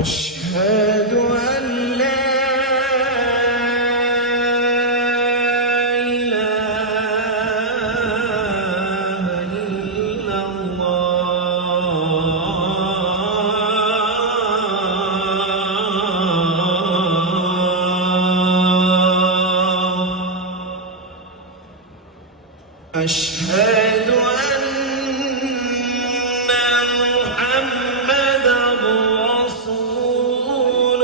أشهد أن لا إله إلا الله. أشهد أن محمدًا رسول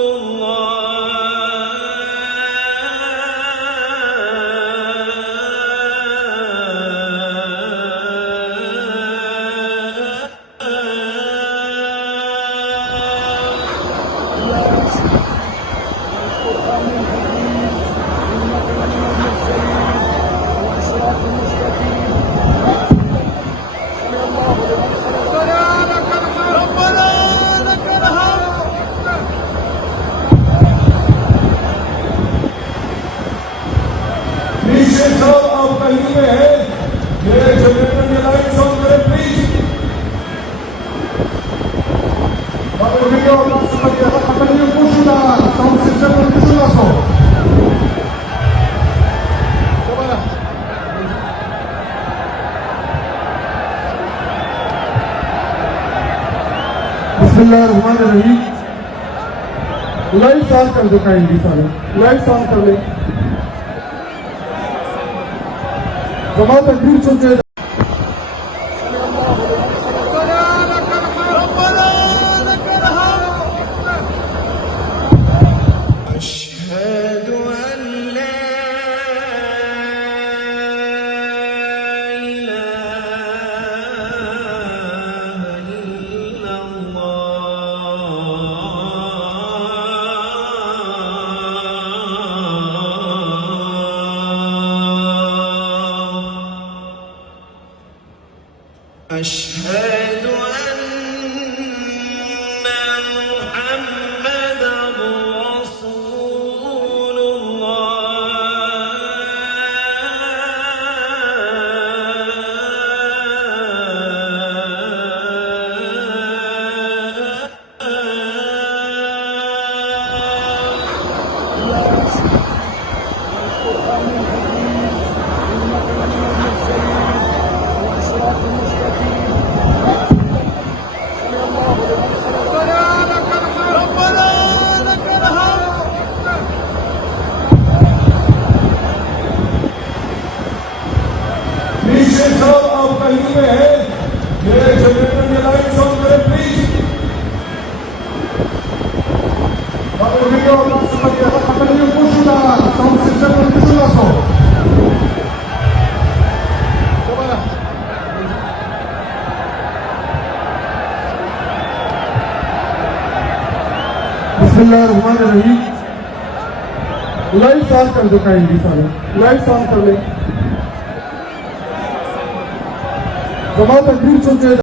नीचे सब आप कहीं में है ये जनरेटर की लाइट्स ऑन करें प्लीज और वीडियो समझिए कंपनी पुश होता साउंड सिस्टम को पुश होता सो बिस्मिल्लाहिर्रहमानिर्रहीम लाइट्स ऑन कर दो काइंडली सारे लाइट्स ऑन कर ले जमात तकबीर सुनते أشهد أن لا إله إلا الله. أشهد أن محمدًا رسول नीचे सब आप कहीं में है ये जनरेटर की लाइट्स ऑन करें प्लीज और वीडियो समझिए कंपनी पुश होता साउंड सिस्टम को पुश होता सो बिस्मिल्लाहिर्रहमानिर्रहीम लाइट्स ऑन कर दो काइंडली सारे लाइट्स ऑन कर ले जमात तकबीर सुनते